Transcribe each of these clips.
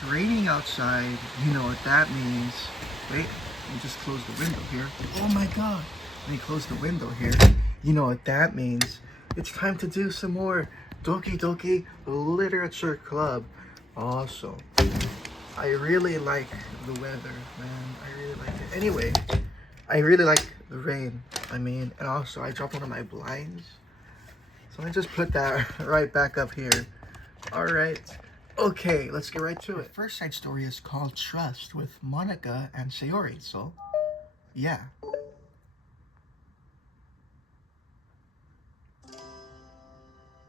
It's raining outside. You know what that means. Wait, let me just close the window here. Oh my god. Let me close the window here. You know what that means. It's time to do some more Doki Doki Literature Club. Also, I really like the weather, man. I really like it. Anyway, I really like the rain. And also I dropped one of my blinds. So I just put that right back up here. Alright. Okay, let's get right to it. The first side story is called Trust with Monica and Sayori. So, yeah.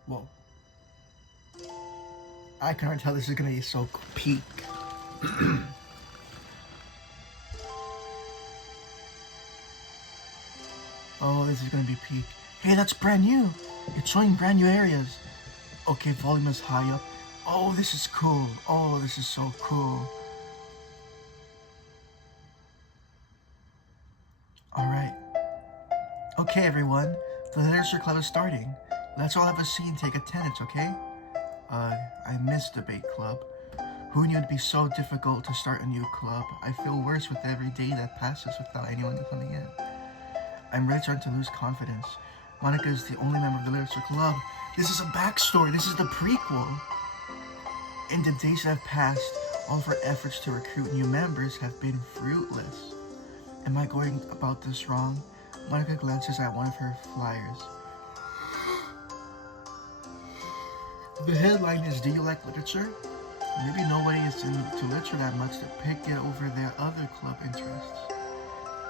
Whoa. I can't tell this is gonna be so peak. Oh, this is gonna be peak. Hey, that's brand new. It's showing brand new areas. Okay, volume is high up. Oh, this is cool. Oh, this is so cool. Alright. Okay, everyone. The literature club is starting. Let's all have a seat and take attendance, okay? I missed debate club. Who knew it'd be so difficult to start a new club? I feel worse with every day that passes without anyone coming in. I'm really starting to lose confidence. Monica is the only member of the literature club. This is a backstory. This is the prequel. In the days that have passed, all of our efforts to recruit new members have been fruitless. Am I going about this wrong? Monica glances at one of her flyers. The headline is, "Do you like literature?" Maybe nobody is into literature that much to pick it over their other club interests.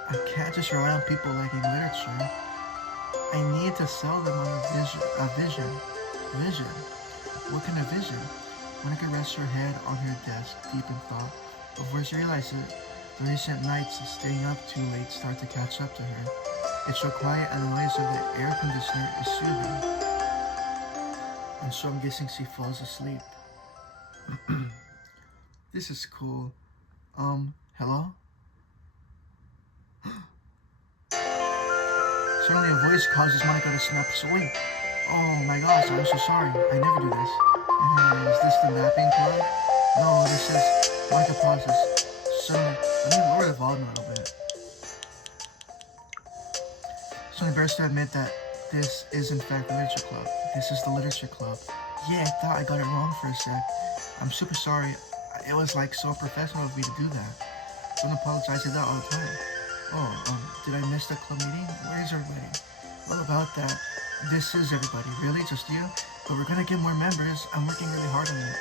I can't just rely on people liking literature. I need to sell them on a vision. Vision? What kind of vision? Monica rests her head on her desk, deep in thought. Before she realizes it, the recent nights of staying up too late start to catch up to her. It's so quiet and the noise of the air conditioner is soothing. And so I'm guessing she falls asleep. This is cool. Hello? Suddenly a voice causes Monica to snap awake. Oh my gosh, I'm so sorry. I never do this. Is this the napping club? No, this is... Monica pauses. Suddenly, let me lower the volume a little bit. So I'm embarrassed to admit that this is in fact the literature club. This is the literature club. Yeah, I thought I got it wrong for a sec. I'm super sorry. It was like so professional of me to do that. Don't apologize to that all the time. Oh, did I miss the club meeting? Where is everybody? Well, about that, this is everybody. Really? Just you? But we're gonna get more members. I'm working really hard on it.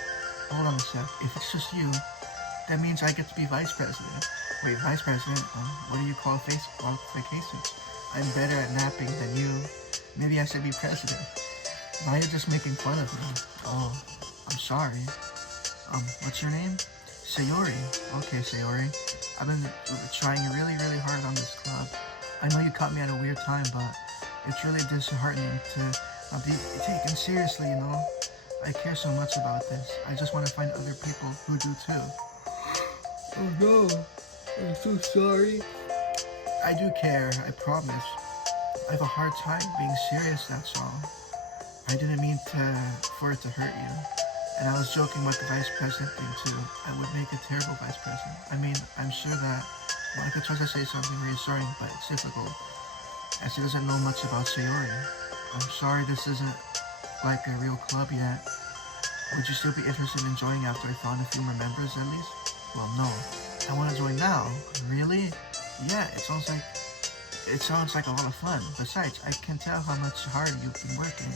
Hold on a sec. If it's just you, that means I get to be vice president. Wait, vice president? What do you call qualifications? I'm better at napping than you. Maybe I should be president. Now you're just making fun of me. Oh, I'm sorry. What's your name? Sayori. Okay, Sayori. I've been trying really, really hard on this club. I know you caught me at a weird time, but it's really disheartening to be taken seriously, you know? I care so much about this. I just want to find other people who do too. Oh no, I'm so sorry. I do care, I promise. I have a hard time being serious, that's all. I didn't mean for it to hurt you. And I was joking about the vice president thing too. I would make a terrible vice president. I'm sure that Monica tries to say something reassuring, but it's difficult, as she doesn't know much about Sayori. I'm sorry this isn't like a real club yet. Would you still be interested in joining after I found a few more members at least? Well, no. I want to join now. Really? Yeah, it sounds like a lot of fun. Besides, I can tell how much harder you've been working.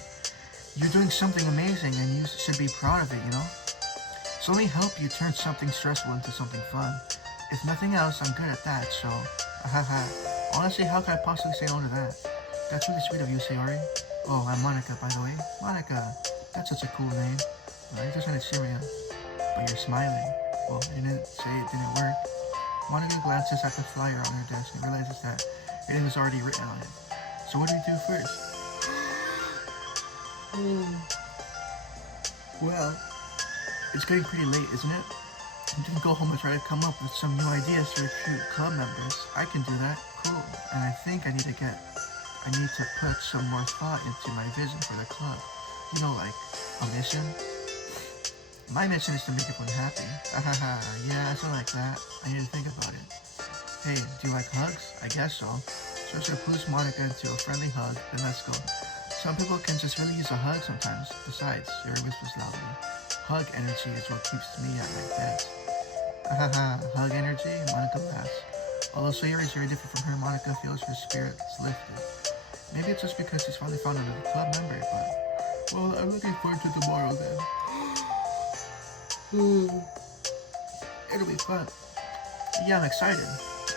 You're doing something amazing and you should be proud of it, you know? So let me help you turn something stressful into something fun. If nothing else, I'm good at that, so... Honestly, how can I possibly say no to that? That's really sweet of you, Sayori. Oh, I'm Monica, by the way. Monica. That's such a cool name. You're just kind of serious. But you're smiling. Well, I didn't say it didn't work. Monica glances at the flyer on her desk and realizes that it was already written on it. So what do we do first? Well, it's getting pretty late, isn't it? You can go home and try to come up with some new ideas to recruit club members. I can do that. Cool. And I think I need to put some more thought into my vision for the club. You know, like a mission. My mission is to make everyone happy. Hahaha, yeah, I feel like that. I need to think about it. Hey, do you like hugs? I guess so. So push Monica into a friendly hug, then let's go. Some people can just really use a hug sometimes. Besides, Yuri whispers loudly. Hug energy is what keeps me at my best. Haha, hug energy? Monica laughs. Although Sayuri is very different from her, Monica feels her spirits lifted. Maybe it's just because she's finally found another club member, but... Well, I'm looking forward to tomorrow then. It'll be fun. Yeah, I'm excited.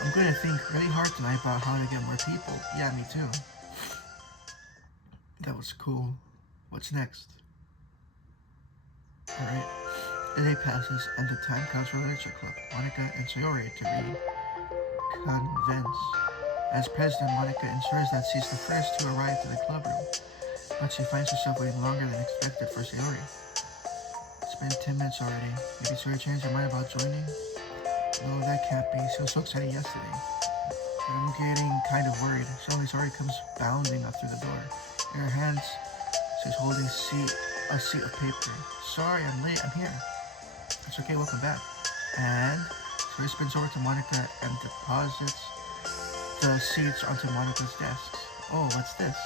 I'm going to think really hard tonight about how to get more people. Yeah, me too. That was cool. What's next? Alright. The day passes and the time comes for literature club. Monica and Sayori to reconvince. As president, Monica ensures that she's the first to arrive to the club room, but she finds herself waiting longer than expected for Sayori. It's been 10 minutes already. Maybe Sayori changed her mind about joining? No, that can't be. She was so excited yesterday. But I'm getting kind of worried. Suddenly Sayori comes bounding up through the door. In her hands, she's holding a sheet of paper. Sorry, I'm late. I'm here. It's okay, welcome back. And Sayori spins over to Monica and deposits the sheets onto Monica's desk. Oh, what's this?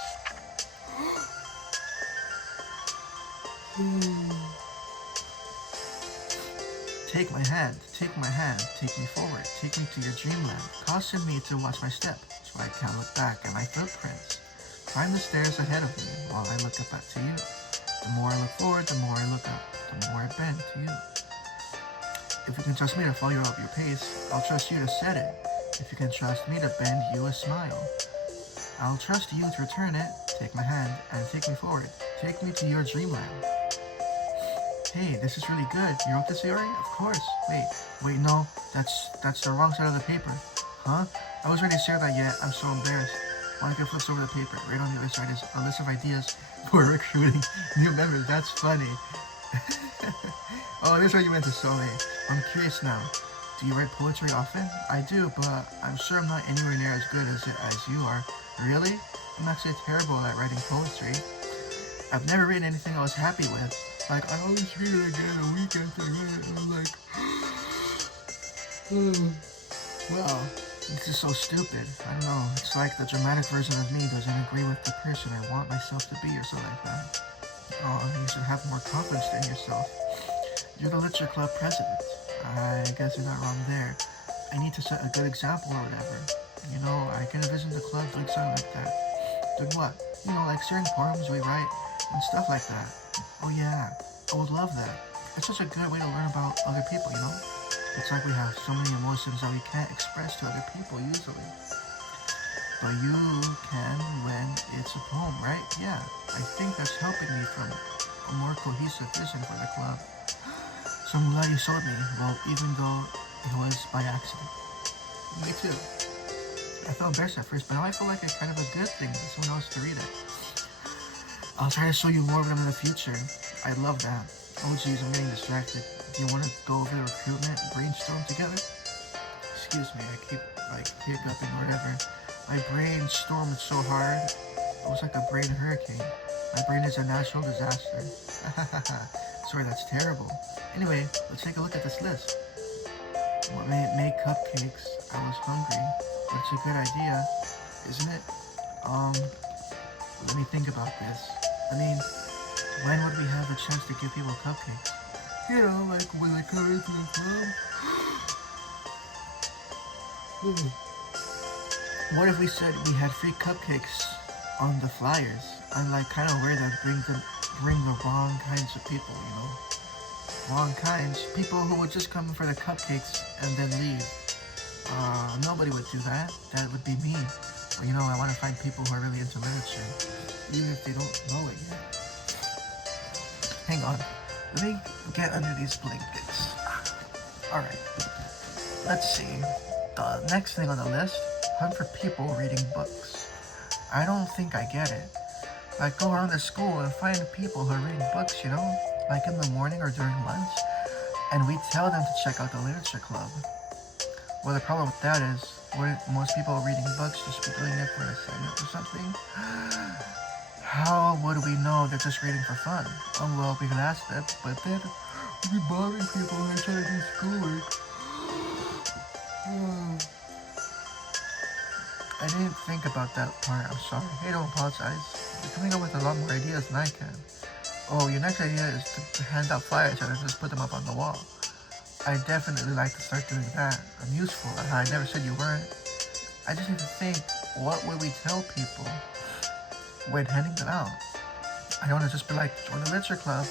Take my hand, take me forward, take me to your dreamland. Caution me to watch my step, so I can't look back at my footprints. Climb the stairs ahead of me while I look up to you. The more I look forward, the more I look up, the more I bend to you. If you can trust me to follow you up your pace, I'll trust you to set it. If you can trust me to bend you a smile, I'll trust you to return it. Take my hand and take me forward. Take me to your dreamland. Hey, this is really good. You wrote this, Sayori? Of course. Wait, no, that's the wrong side of the paper. Huh? I wasn't ready to share that yet. I'm so embarrassed. Monica flips over the paper. Right on the other side is a list of ideas for recruiting new members. That's funny. Oh, this is what you meant to show me. I'm curious now. Do you write poetry often? I do, but I'm sure I'm not anywhere near as good as you are. Really? I'm actually terrible at writing poetry. I've never written anything I was happy with. Like, I always read it again a week after I read it, and I'm like... Well, this is so stupid. I don't know, it's like the dramatic version of me doesn't agree with the person I want myself to be or something like that. Oh, you should have more confidence in yourself. You're the literature club president. I guess you're not wrong there. I need to set a good example or whatever. You know, I can envision the club doing something like that. Doing what? You know, like sharing poems we write and stuff like that. Oh yeah, I would love that. It's such a good way to learn about other people, you know? It's like we have so many emotions that we can't express to other people usually. But you can when it's a poem, right? Yeah, I think that's helping me from a more cohesive vision for the club. So I'm glad you showed me, well, even though it was by accident. Me too. I felt embarrassed at first, but now I feel like it's kind of a good thing for someone else to read it. I'll try to show you more of them in the future. I'd love that. Oh geez, I'm getting distracted. Do you want to go over the recruitment brainstorm together? Excuse me, I keep hiccuping or whatever. My brainstormed so hard, it was like a brain hurricane. My brain is a natural disaster. Sorry, that's terrible. Anyway, let's take a look at this list. What made cupcakes? I was hungry. But it's a good idea, isn't it? Let me think about this. I mean, when would we have a chance to give people cupcakes? You know, like when they come into the club. What if we said we had free cupcakes on the flyers? I'm like kind of worried that bring the wrong kinds of people, you know? Wrong kinds. People who would just come for the cupcakes and then leave. Nobody would do that. That would be me. But you know, I want to find people who are really into literature, even if they don't know it yet. Hang on. Let me get under these blankets. Alright. Let's see. The next thing on the list, hunt for people reading books. I don't think I get it. Like, go around the school and find people who are reading books, you know? Like in the morning or during lunch. And we tell them to check out the literature club. Well, the problem with that is, wouldn't most people reading books just be doing it for an assignment or something? How would we know they're just reading for fun? Oh, well, we could ask them, but then You'd be bothering people when they're trying to do schoolwork. I didn't think about that part. I'm sorry. Hey, don't apologize. You're coming up with a lot more ideas than I can. Oh, your next idea is to hand out flyers and just put them up on the wall. I definitely like to start doing that. I'm useful. I never said you weren't. I just need to think, what would we tell people when handing them out? I don't want to just be like, join the literature club.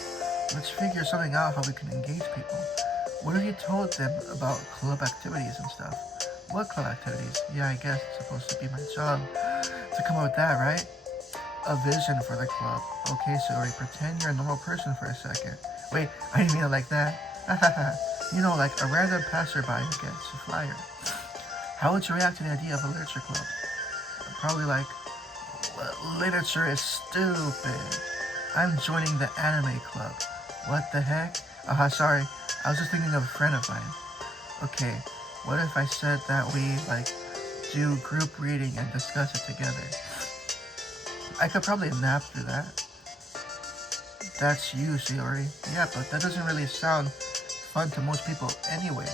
Let's figure something out how we can engage people. What have you told them about club activities and stuff? What club activities? Yeah, I guess it's supposed to be my job to come up with that, right? A vision for the club. Okay, so pretend you're a normal person for a second. Wait, I didn't mean it like that. You know, like a random passerby who gets a flyer. How would you react to the idea of a literature club? Probably like, literature is stupid. I'm joining the anime club. What the heck? Sorry. I was just thinking of a friend of mine. Okay, what if I said that we, do group reading and discuss it together? I could probably nap through that. That's you, Shiori. Yeah, but that doesn't really sound fun to most people anyway.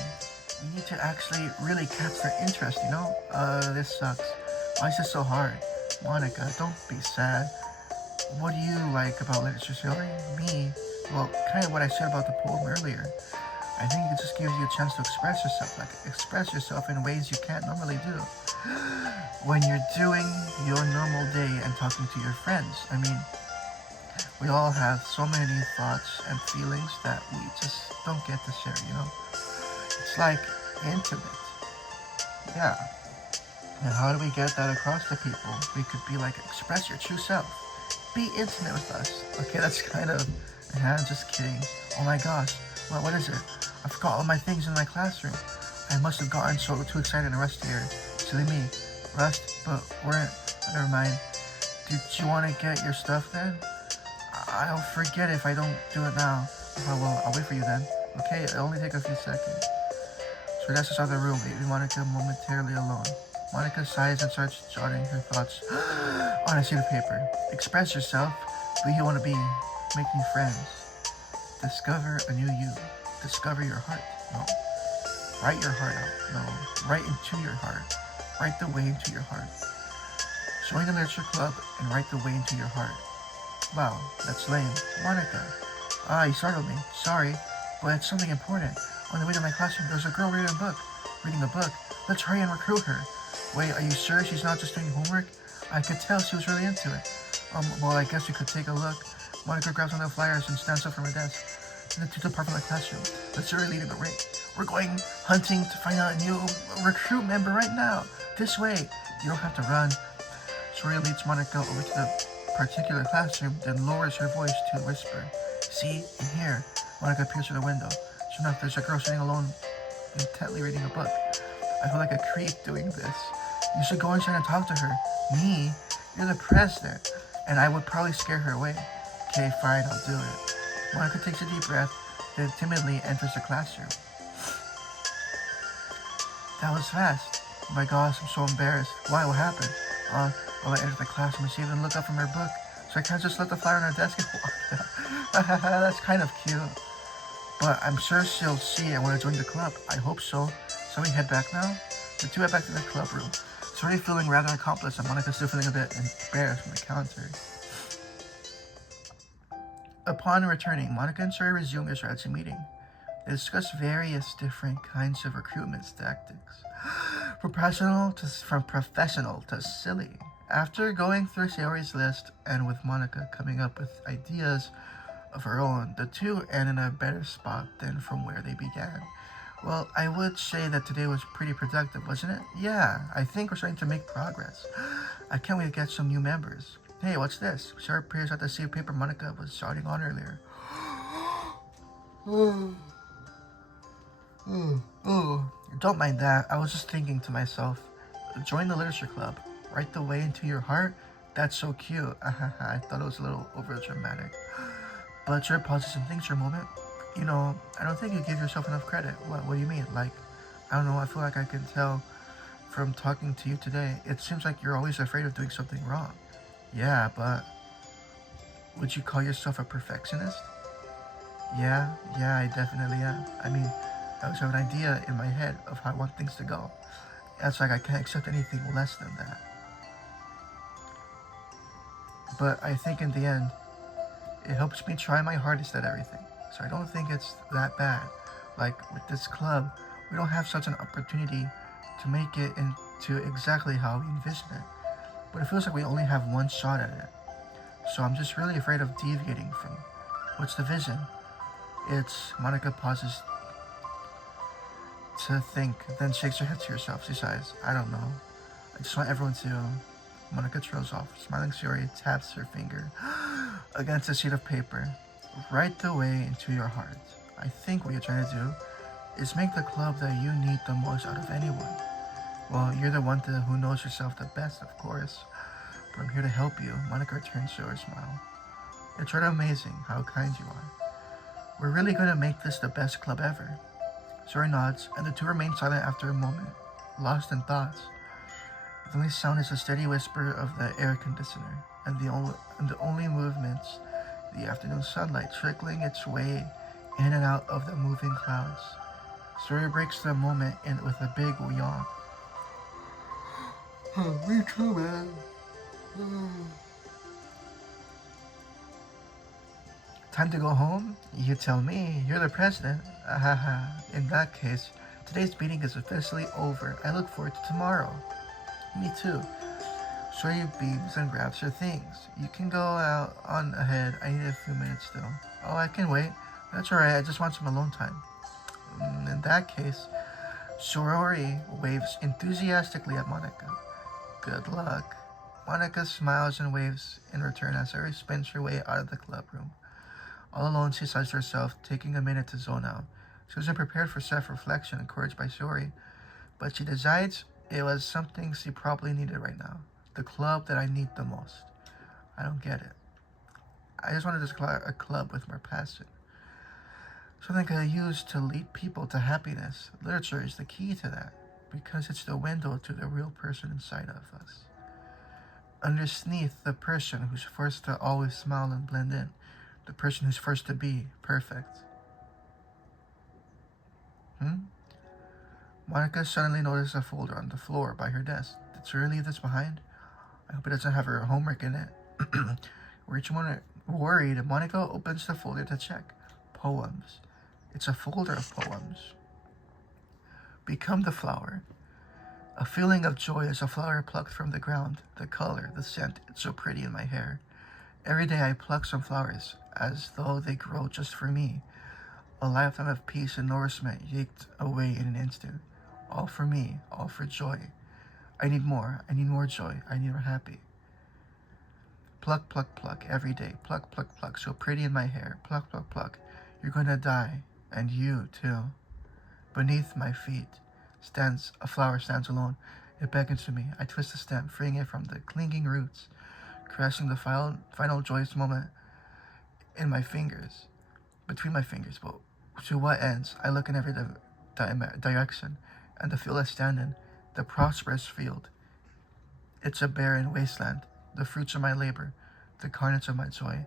You need to actually really catch their interest, you know? This sucks. Why is this so hard? Monica, don't be sad. What do you like about literature, Shiori? Me? Well, kind of what I said about the poem earlier. I think it just gives you a chance to express yourself, express yourself in ways you can't normally do. When you're doing your normal day and talking to your friends. I mean, we all have so many thoughts and feelings that we just don't get to share, you know? It's like intimate. Yeah. And how do we get that across to people? We could be like, express your true self. Be intimate with us. Okay, that's kind of, I'm just kidding. Oh my gosh. Well, what is it? I forgot all my things in my classroom. I must have gotten too excited and rushed here. Silly me. Rushed? But weren't. Never mind. Did you want to get your stuff then? I'll forget if I don't do it now. Oh, well, I'll wait for you then. Okay, it'll only take a few seconds. So that's just other room, leaving Monica momentarily alone. Monica sighs and starts jotting her thoughts on a sheet of paper. Express yourself, who you want to be, make new friends. Discover a new you. Discover your heart. No. Write your heart out. No. Write into your heart. Write the way into your heart. Join the literature club and write the way into your heart. Wow, that's lame. Monica. You startled me. Sorry, but it's something important. On the way to my classroom, there's a girl reading a book. Let's hurry and recruit her. Wait, are you sure she's not just doing homework? I could tell she was really into it. Well, I guess we could take a look. Monica grabs one of the flyers and stands up from her desk. And to depart from the classroom. Let's hurry leading the ring. We're going hunting to find out a new recruit member right now. This way. You don't have to run. Soria leads Monica over to the particular classroom, then lowers her voice to a whisper. See, in here. Monica peers through the window. Sure enough, there's a girl sitting alone, intently reading a book. I feel like a creep doing this. You should go inside and talk to her. Me? You're the president. And I would probably scare her away. Okay, fine, I'll do it. Monica takes a deep breath, then timidly enters the classroom. That was fast. Oh my gosh, I'm so embarrassed. Why? What happened? Well, I entered the classroom and she even looked up from her book, so I kind of just let the flyer on her desk and walked out. That's kind of cute. But I'm sure she'll see I want to join the club. I hope so. So we head back now? The two head back to the club room. Sorry, feeling rather accomplished, and Monica's still feeling a bit embarrassed from the counter. Upon returning, Monica and Suri resume their strategy meeting. They discuss various different kinds of recruitment tactics, from professional to silly. After going through Sayori's list, and with Monica coming up with ideas of her own, the two end in a better spot than from where they began. Well, I would say that today was pretty productive, wasn't it? Yeah, I think we're starting to make progress. I can't wait to get some new members. Hey, what's this? Sarah peers at the sheet of paper Monica was jotting on earlier. Don't mind that. I was just thinking to myself, join the literature club. Write the way into your heart. That's so cute. I thought it was a little over dramatic. But Sarah pauses and thinks for a moment. You know, I don't think you give yourself enough credit. What do you mean? I don't know. I feel like I can tell from talking to you today. It seems like you're always afraid of doing something wrong. Yeah, but would you call yourself a perfectionist? Yeah, I definitely am. I mean, I also have an idea in my head of how I want things to go. It's like I can't accept anything less than that. But I think in the end, it helps me try my hardest at everything. So I don't think it's that bad. Like with this club, we don't have such an opportunity to make it into exactly how we envision it. But it feels like we only have one shot at it. So I'm just really afraid of deviating from what's the vision. It's Monica pauses to think, then shakes her head to herself. She sighs, I don't know. I just want everyone to. Monica trails off. Smiling Suri taps her finger against a sheet of paper. Write the way into your heart. I think what you're trying to do is make the club that you need the most out of anyone. Well, you're the one who knows yourself the best, of course. But I'm here to help you. Monica turns to her smile. It's really amazing how kind you are. We're really going to make this the best club ever. Suri nods, and the two remain silent after a moment, lost in thoughts. The only sound is a steady whisper of the air conditioner, and the only movements, the afternoon sunlight trickling its way in and out of the moving clouds. Suri breaks the moment in with a big yawn. Me too, man. Time to go home? You tell me. You're the president. In that case, today's meeting is officially over. I look forward to tomorrow. Me too. Suri beams and grabs her things. You can go out on ahead. I need a few minutes still. Oh, I can wait. That's alright. I just want some alone time. In that case, Suri waves enthusiastically at Monica. Good luck. Monica smiles and waves in return as Suri spins her way out of the club room. All alone, she sighs to herself, taking a minute to zone out. She wasn't prepared for self-reflection encouraged by Suri, but she decides it was something she probably needed right now. The club that I need the most. I don't get it. I just wanted a club with more passion. Something I use to lead people to happiness. Literature is the key to that, because it's the window to the real person inside of us. Underneath the person who's forced to always smile and blend in, the person who's forced to be perfect. Monica suddenly noticed a folder on the floor by her desk. Did Suri leave this behind? I hope it doesn't have her homework in it. Worried, Monica opens the folder to check. Poems. It's a folder of poems. Become the flower. A feeling of joy as a flower plucked from the ground. The color, the scent, it's so pretty in my hair. Every day I pluck some flowers, as though they grow just for me. A lifetime of peace and nourishment yaked away in an instant. All for me, all for joy. I need more joy, I need more happy. Pluck, pluck, pluck, every day. Pluck, pluck, pluck, so pretty in my hair. Pluck, pluck, pluck. You're gonna die, and you, too. Beneath my feet a flower stands alone. It beckons to me. I twist the stem, freeing it from the clinging roots, caressing the final joyous moment in my fingers, between my fingers. But to what ends? I look in every direction, and the field I stand in, the prosperous field. It's a barren wasteland, the fruits of my labor, the carnage of my joy.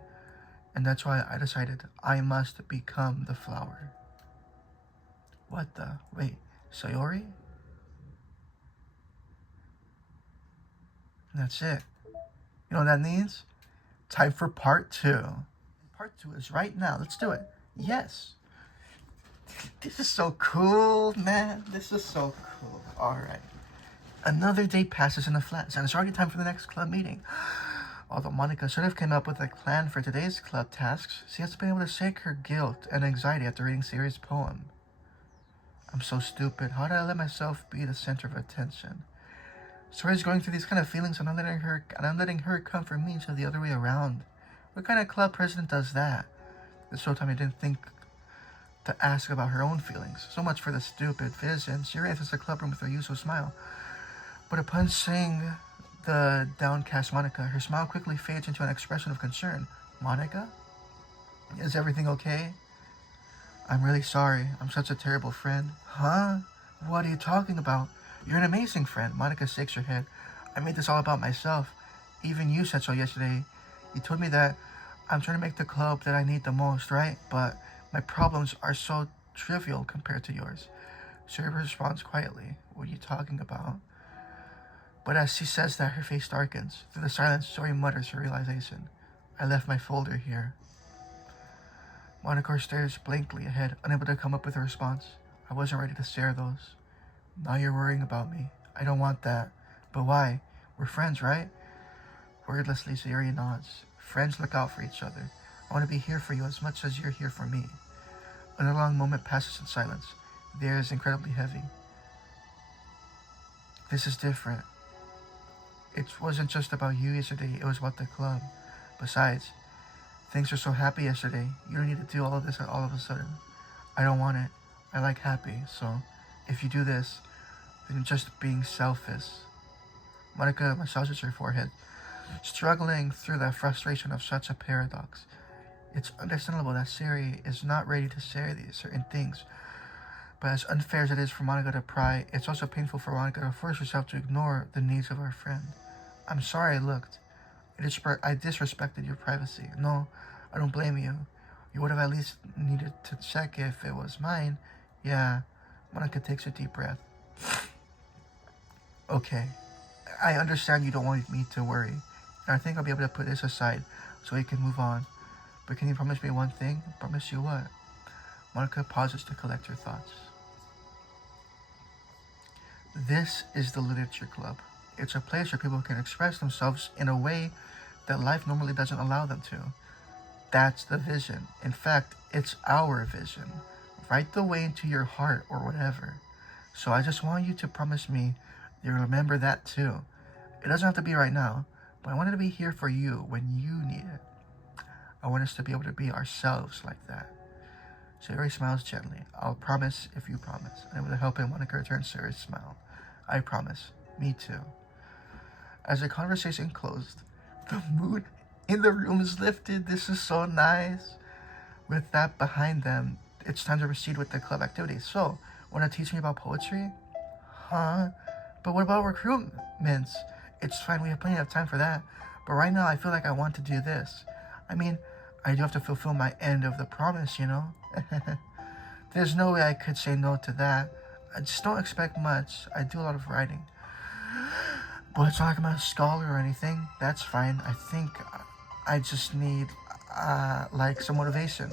And that's why I decided I must become the flower. What the? Wait, Sayori? That's it. You know what that means? Time for part 2. Part 2 is right now. Let's do it. Yes. This is so cool, man. This is so cool. Alright. Another day passes in the flats, and it's already time for the next club meeting. Although Monica sort of came up with a plan for today's club tasks, she has been able to shake her guilt and anxiety after reading Sayori's poem. I'm so stupid. How did I let myself be the center of attention? Sayori's going through these kind of feelings, and I'm letting her comfort me instead of the other way around. What kind of club president does that? This whole time I didn't think to ask about her own feelings. So much for the stupid vision. Sayori enters the clubroom with her usual smile. But upon seeing the downcast Monica, her smile quickly fades into an expression of concern. Monica? Is everything okay? I'm really sorry. I'm such a terrible friend. Huh? What are you talking about? You're an amazing friend. Monica shakes her head. I made this all about myself. Even you said so yesterday. You told me that I'm trying to make the club that I need the most, right? But My problems are so trivial compared to yours. Siri responds quietly. What are you talking about? But as she says that, her face darkens. Through the silence, Sori mutters her realization. I left my folder here. Monaco stares blankly ahead, unable to come up with a response. I wasn't ready to share those. Now you're worrying about me. I don't want that. But why? We're friends, right? Wordlessly, Siri nods. Friends look out for each other. I want to be here for you as much as you're here for me. Another long moment passes in silence. The air is incredibly heavy. This is different. It wasn't just about you yesterday, it was about the club. Besides, things were so happy yesterday. You don't need to do all of this all of a sudden. I don't want it. I like happy, so if you do this, then you're just being selfish. Monica massages her forehead, struggling through the frustration of such a paradox. It's understandable that Siri is not ready to share these certain things, but as unfair as it is for Monica to pry, it's also painful for Monica to force herself to ignore the needs of our friend. I'm sorry I looked. I disrespected your privacy. No, I don't blame you. You would have at least needed to check if it was mine. Yeah, Monica takes a deep breath. Okay, I understand you don't want me to worry, and I think I'll be able to put this aside so we can move on. But can you promise me one thing? Promise you what? Monica pauses to collect her thoughts. This is the Literature Club. It's a place where people can express themselves in a way that life normally doesn't allow them to. That's the vision. In fact, it's our vision. Write the way into your heart or whatever. So I just want you to promise me you'll remember that too. It doesn't have to be right now, but I want it to be here for you when you need it. I want us to be able to be ourselves like that. Siri smiles gently. I'll promise if you promise. And with the help of Monica returns Siri's smile. I promise. Me too. As the conversation closed, the mood in the room is lifted. This is so nice. With that behind them, it's time to proceed with the club activities. So, want to teach me about poetry? Huh? But what about recruitments? It's fine, we have plenty of time for that. But right now, I feel like I want to do this. I mean, I do have to fulfill my end of the promise, you know? There's no way I could say no to that. I just don't expect much. I do a lot of writing. But it's not like I'm a scholar or anything. That's fine. I think I just need, some motivation.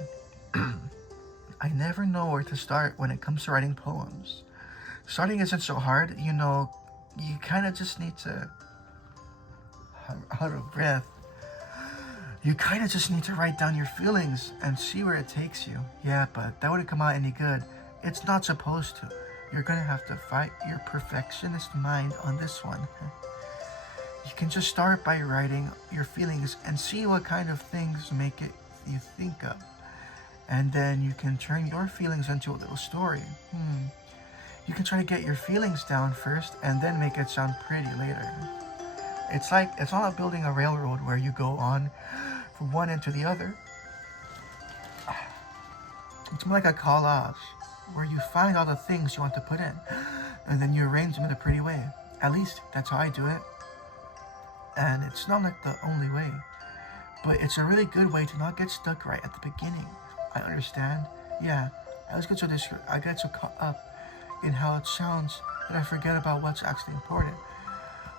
I never know where to start when it comes to writing poems. Starting isn't so hard, you know, you kind of just need to, out of breath, you kind of just need to write down your feelings and see where it takes you. Yeah, but that wouldn't come out any good. It's not supposed to. You're gonna have to fight your perfectionist mind on this one. You can just start by writing your feelings and see what kind of things make it you think of. And then you can turn your feelings into a little story. You can try to get your feelings down first and then make it sound pretty later. It's all about building a railroad where you go on from one end to the other. It's more like a collage where you find all the things you want to put in and then you arrange them in a pretty way. At least that's how I do it. And it's not like the only way, but it's a really good way to not get stuck right at the beginning. I understand. Yeah, I get so caught up in how it sounds that I forget about what's actually important.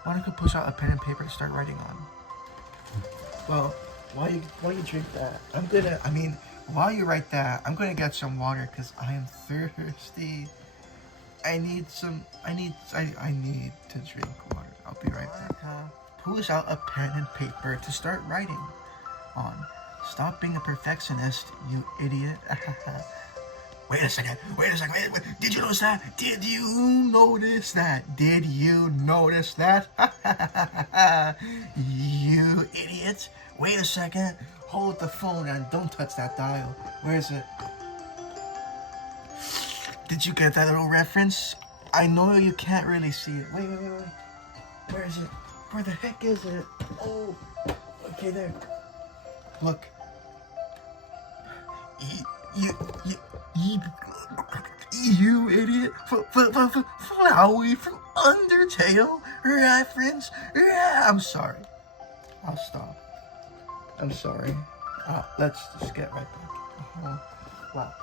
Monica pulls out a pen and paper to start writing on. Well, while you drink that, while you write that, I'm gonna get some water because I am thirsty. I need to drink water. I'll be right back. Pulls out a pen and paper to start writing on. Stop being a perfectionist, you idiot. Wait a second. Wait. Did you notice that? Did you notice that? You idiot. Wait a second. Hold the phone and don't touch that dial. Where is it? Did you get that little reference? I know you can't really see it. Wait. Where is it? Where the heck is it? Oh, okay, there. Look. You idiot. Flowey from Undertale reference. I'm sorry. I'll stop. I'm sorry. Let's just get right back. club.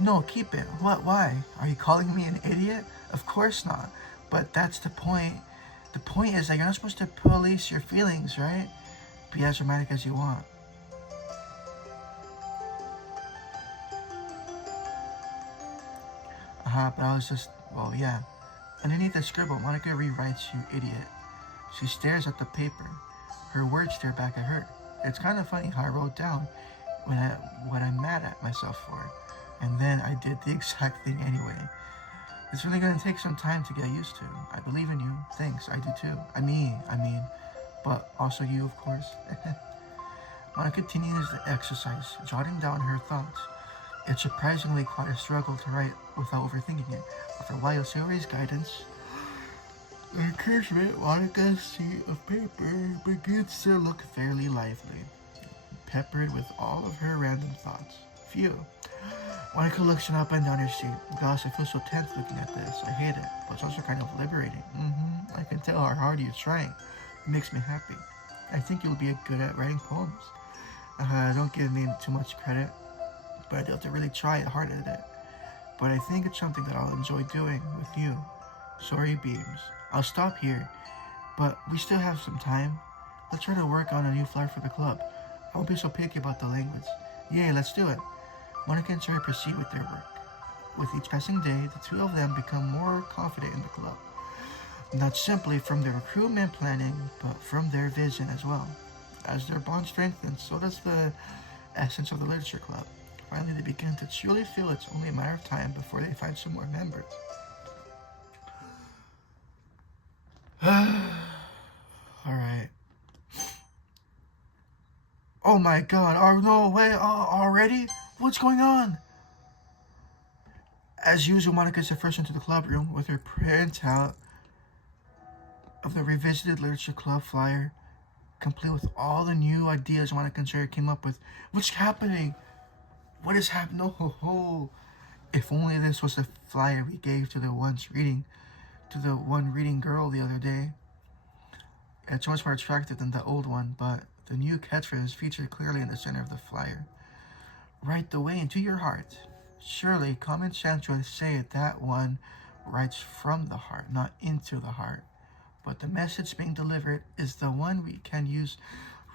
No, keep it. What? Why? Are you calling me an idiot? Of course not. But that's the point. The point is that you're not supposed to police your feelings, right? Be as dramatic as you want. But I was just, well, yeah. Underneath the scribble, Monica rewrites, "You idiot." She stares at the paper. Her words stare back at her. It's kind of funny how I wrote down what I'm mad at myself for. And then I did the exact thing anyway. It's really gonna take some time to get used to. I believe in you. Thanks, I do too. I mean, but also you, of course. Monica continues the exercise, jotting down her thoughts. It's surprisingly quite a struggle to write without overthinking it. After a while, Sayori's guidance and encouragement, Monica's sheet of paper begins to look fairly lively, peppered with all of her random thoughts. Phew. Monica looks up and down her sheet. Gosh, I feel so tense looking at this. I hate it, but it's also kind of liberating. I can tell how hard you're trying. It makes me happy. I think you'll be good at writing poems. Don't give me too much credit, but I have to really try hard at it. But I think it's something that I'll enjoy doing with you. Sorry, Beams. I'll stop here, but we still have some time. Let's try to work on a new flyer for the club. I won't be so picky about the language. Yay, let's do it. Monica and Sherry proceed with their work. With each passing day, the two of them become more confident in the club. Not simply from their recruitment planning, but from their vision as well. As their bond strengthens, so does the essence of the literature club. Finally, they begin to truly feel it's only a matter of time before they find some more members. Alright. Oh my god, oh no way, already? What's going on? As usual, Monica is the first into the club room with her printout of the revisited literature club flyer, complete with all the new ideas Monica and Sherry came up with. What's happening? What is happening? Oh ho ho! If only this was the flyer we gave to the one reading girl the other day. It's much more attractive than the old one, but the new catchphrase is featured clearly in the center of the flyer. Write the way into your heart. Surely, common sense would say that one writes from the heart, not into the heart. But the message being delivered is the one we can use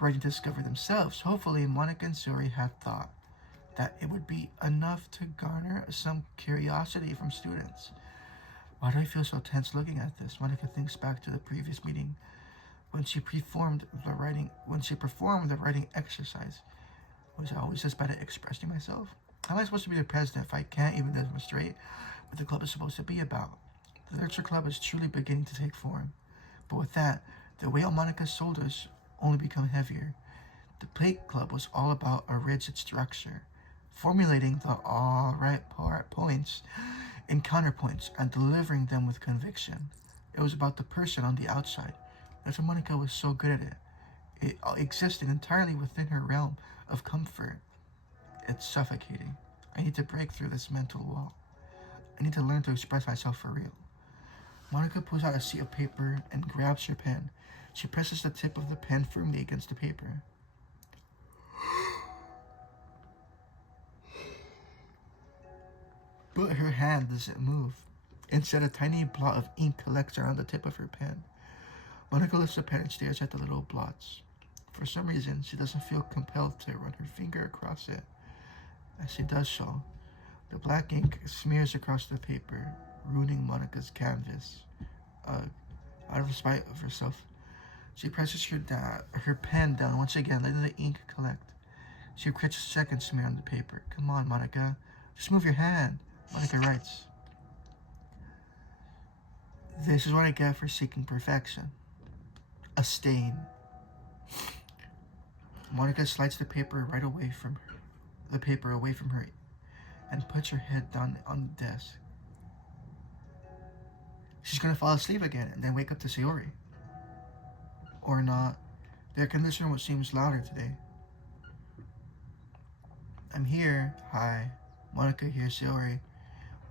writing to discover themselves. Hopefully, Monica and Suri had thought that it would be enough to garner some curiosity from students. Why do I feel so tense looking at this? Monica thinks back to the previous meeting when she performed the writing exercise. Was I always just bad at expressing myself? How am I supposed to be the president if I can't even demonstrate what the club is supposed to be about? The literature club is truly beginning to take form. But with that, the weight on Monica's shoulders only become heavier. The plate club was all about a rigid structure, formulating the all right points and counterpoints and delivering them with conviction. It was about the person on the outside. That's why Monica was so good at it. It existed entirely within her realm of comfort. It's suffocating. I need to break through this mental wall. I need to learn to express myself for real. Monica pulls out a sheet of paper and grabs her pen. She presses the tip of the pen firmly against the paper. But her hand doesn't move. Instead, a tiny blot of ink collects around the tip of her pen. Monica lifts the pen and stares at the little blots. For some reason, she doesn't feel compelled to run her finger across it. As she does so, the black ink smears across the paper, ruining Monica's canvas. Out of spite of herself, she presses her pen down once again, letting the ink collect. She catches a second smear on the paper. Come on, Monica. Just move your hand. Monica writes. This is what I get for seeking perfection. A stain. Monica slides the paper away from her and puts her head down on the desk. She's gonna fall asleep again and then wake up to Sayori. Or not. The air conditioner seems louder today. I'm here. Hi. Monica hears Sayori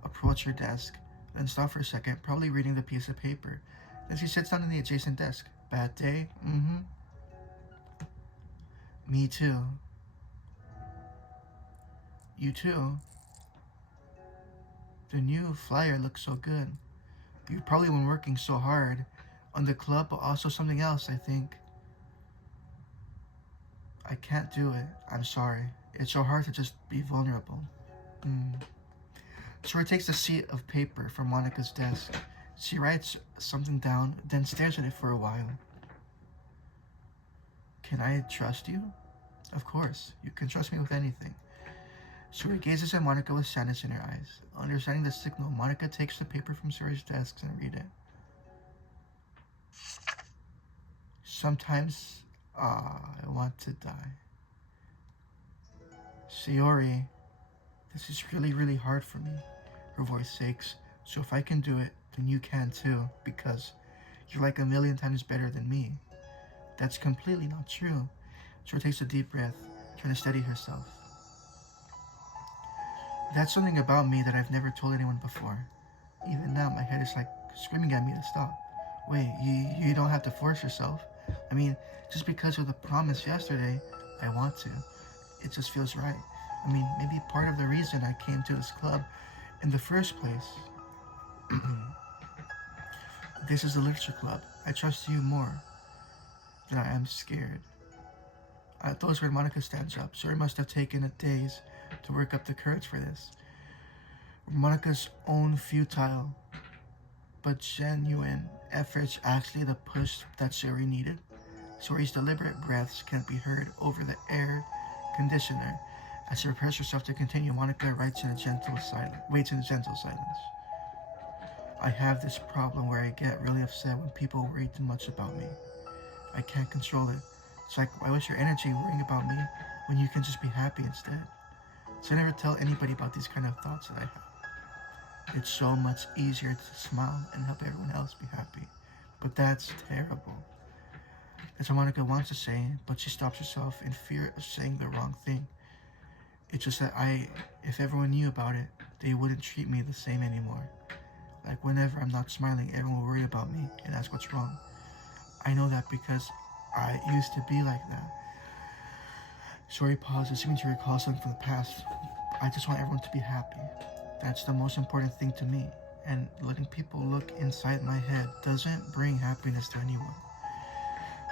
approach her desk, then stop for a second, probably reading the piece of paper. Then she sits down on the adjacent desk. Bad day? Me too. You too. The new flyer looks so good. You've probably been working so hard on the club, but also something else, I think. I can't do it. I'm sorry. It's so hard to just be vulnerable. Shore takes a sheet of paper from Monica's desk. She writes something down, then stares at it for a while. Can I trust you? Of course. You can trust me with anything. Shore gazes at Monica with sadness in her eyes. Understanding the signal, Monica takes the paper from Shore's desk and reads it. Sometimes, I want to die. Sayori, this is really, really hard for me. Her voice shakes. So if I can do it, then you can too, because you're like a million times better than me. That's completely not true. Shore takes a deep breath, trying to steady herself. That's something about me that I've never told anyone before. Even now, my head is like screaming at me to stop. Wait, you don't have to force yourself. I mean, just because of the promise yesterday, I want to. It just feels right. I mean, maybe part of the reason I came to this club in the first place. This is a literature club. I trust you more than I am scared. At those words, Monica stands up. Suri must have taken days to work up the courage for this. Monica's own futile but genuine efforts actually the push that Suri needed. Suri's deliberate breaths can be heard over the air conditioner. As she prepares herself to continue, Monica waits in a gentle silence. I have this problem where I get really upset when people worry too much about me. I can't control it. It's like, why waste your energy worrying about me when you can just be happy instead? So I never tell anybody about these kind of thoughts that I have. It's so much easier to smile and help everyone else be happy. But that's terrible. That's what Monica wants to say, but she stops herself in fear of saying the wrong thing. It's just that if everyone knew about it, they wouldn't treat me the same anymore. Like whenever I'm not smiling, everyone will worry about me and ask what's wrong. I know that because I used to be like that. Suri pauses, seeming to recall something from the past. I just want everyone to be happy. That's the most important thing to me. And letting people look inside my head doesn't bring happiness to anyone.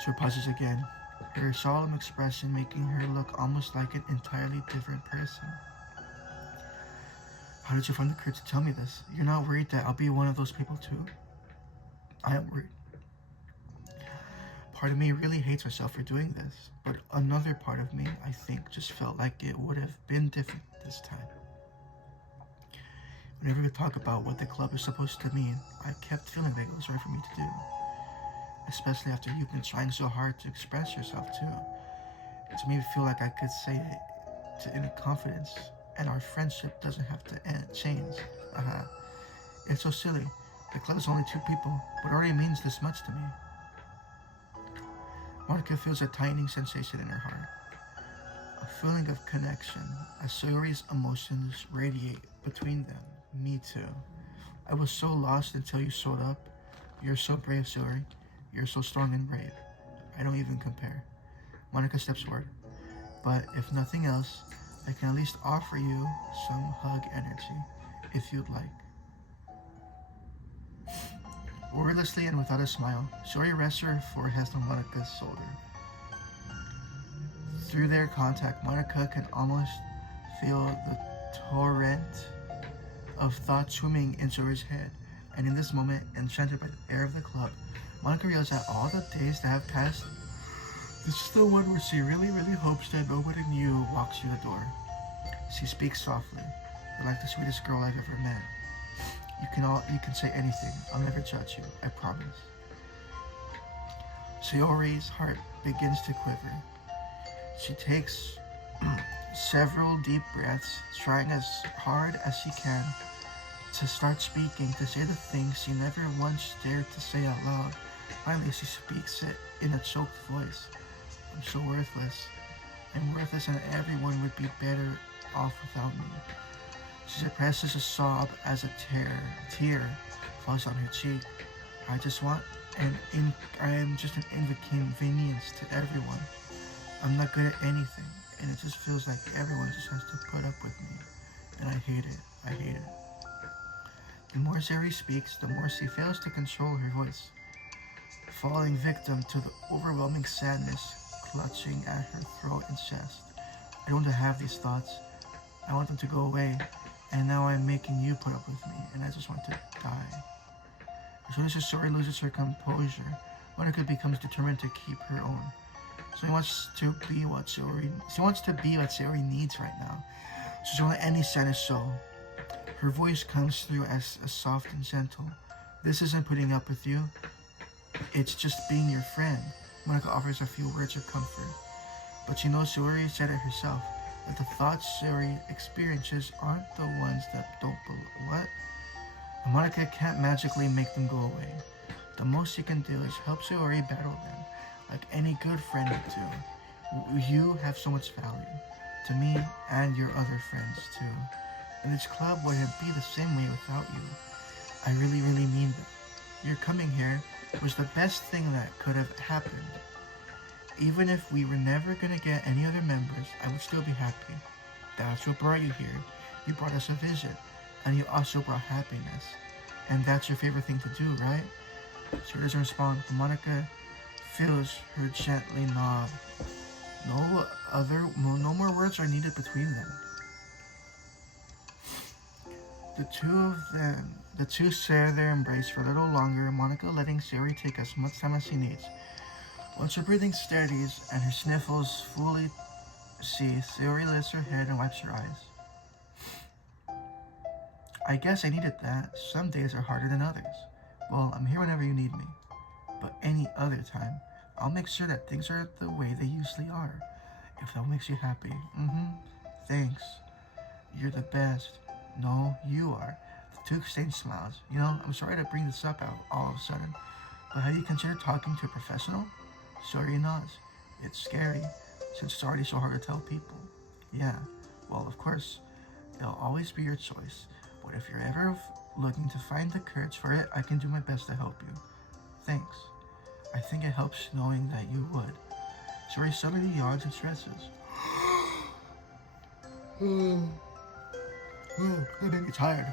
Suri pauses again, her solemn expression making her look almost like an entirely different person. How did you find the courage to tell me this? You're not worried that I'll be one of those people too? I am worried. Part of me really hates myself for doing this, but another part of me, I think, just felt like it would have been different this time. Whenever we talk about what the club is supposed to mean, I kept feeling like it was right for me to do. Especially after you've been trying so hard to express yourself too. It made me feel like I could say it in confidence, and our friendship doesn't have to change. It's so silly. The club is only 2 people, but it already means this much to me. Monica feels a tightening sensation in her heart. A feeling of connection as Sayori's emotions radiate between them. Me too. I was so lost until you showed up. You're so brave, Sayori. You're so strong and brave. I don't even compare. Monica steps forward. But if nothing else, I can at least offer you some hug energy, if you'd like. Wordlessly and without a smile, Sayori rests her forehead on Monica's shoulder. Through their contact, Monica can almost feel the torrent of thoughts swimming in Sayori's head. And in this moment, enchanted by the air of the club, Monica realizes that all the days that have passed, this is the one where she really, really hopes that nobody new walks through the door. She speaks softly. You're like the sweetest girl I've ever met. You can say anything. I'll never judge you. I promise. Sayori's heart begins to quiver. She takes several deep breaths, trying as hard as she can to start speaking, to say the things she never once dared to say out loud. Finally, she speaks it in a choked voice. I'm so worthless. I'm worthless and everyone would be better off without me. She suppresses a sob as a tear falls on her cheek. I am just an inconvenience to everyone. I'm not good at anything. and it just feels like everyone just has to put up with me. And I hate it. I hate it. The more Zuri speaks, the more she fails to control her voice, falling victim to the overwhelming sadness clutching at her throat and chest. I don't want to have these thoughts. I want them to go away, and now I'm making you put up with me, and I just want to die. As soon as Sayori loses her composure, Monica becomes determined to keep her own. So he wants to be what Sayori needs right now. She doesn't want any sadness show. Her voice comes through as soft and gentle. This isn't putting up with you. It's just being your friend. Monica offers a few words of comfort. But she knows Sayori said it herself, that the thoughts Sayori experiences aren't the ones that don't belong. What? Monica can't magically make them go away. The most she can do is help Sayori battle them, like any good friend would do. You have so much value to me and your other friends too. And this club wouldn't be the same way without you. I really, really mean that. Your coming here was the best thing that could have happened. Even if we were never gonna get any other members, I would still be happy. That's what brought you here. You brought us a visit, and you also brought happiness. And that's your favorite thing to do, right? She doesn't respond, but Monica feels her gently nod. No more words are needed between them. The two share their embrace for a little longer, Monica letting Sayori take as much time as she needs. Once her breathing steadies and her sniffles fully cease, Sayori lifts her head and wipes her eyes. I guess I needed that. Some days are harder than others. Well, I'm here whenever you need me. But any other time, I'll make sure that things are the way they usually are. If that makes you happy. Thanks. You're the best. No, you are. The two exchange smiles. You know, I'm sorry to bring this up all of a sudden, but have you considered talking to a professional? Sayori nods. It's scary, since it's already so hard to tell people. Yeah, well, of course, it'll always be your choice, but if you're ever looking to find the courage for it, I can do my best to help you. Thanks. I think it helps knowing that you would. Sayori suddenly yawns and stresses. That made me tired.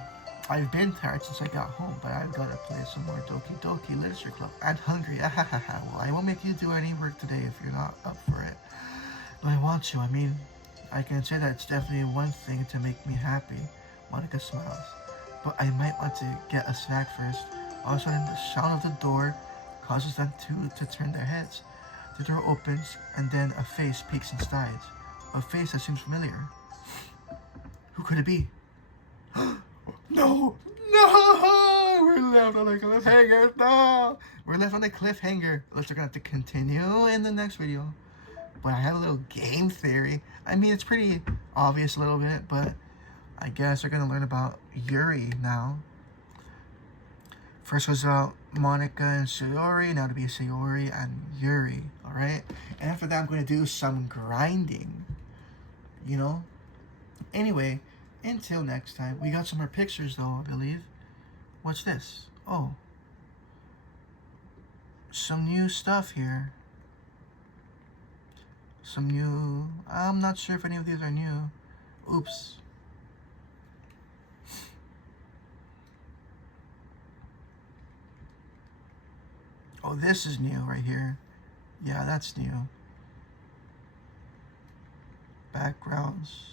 I've been tired since I got home, but I've got to play some more Doki Doki Literature Club. I'm hungry. Well, I won't make you do any work today if you're not up for it. But I want to. I mean, I can say that it's definitely one thing to make me happy. Monica smiles. But I might want to get a snack first. All of a sudden, the sound of the door causes them to turn their heads. The door opens, and then a face peeks inside. A face that seems familiar. Who could it be? No! We're left on a cliffhanger. No! We're left on a cliffhanger. Unless we're gonna have to continue in the next video. But I have a little game theory. I mean, it's pretty obvious a little bit, but I guess we're gonna learn about Yuri now. First was Monica and Sayori. Now to be Sayori and Yuri. Alright? And after that, I'm gonna do some grinding. You know? Anyway, until next time. We got some more pictures though, I believe. What's this? Oh. Some new stuff here. Some new... I'm not sure if any of these are new. Oops. Oh, this is new right here. Yeah, that's new. Backgrounds.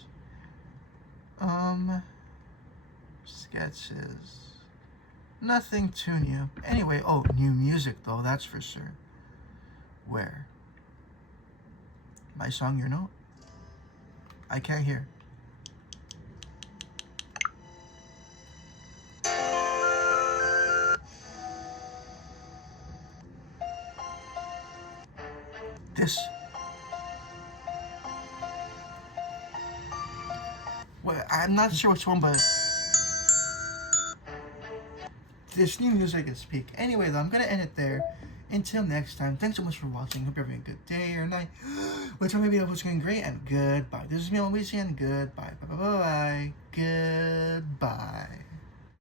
Sketches. Nothing too new. Anyway, oh, new music though, that's for sure. Where? My song, your note? I can't hear. This. Well, I'm not sure which one, but this new music is peak. Anyway, though, I'm gonna end it there. Until next time, thanks so much for watching. Hope you're having a good day or night. Whichever maybe was going great, and goodbye. This is me, MonWeeZe, and goodbye. Bye. Goodbye.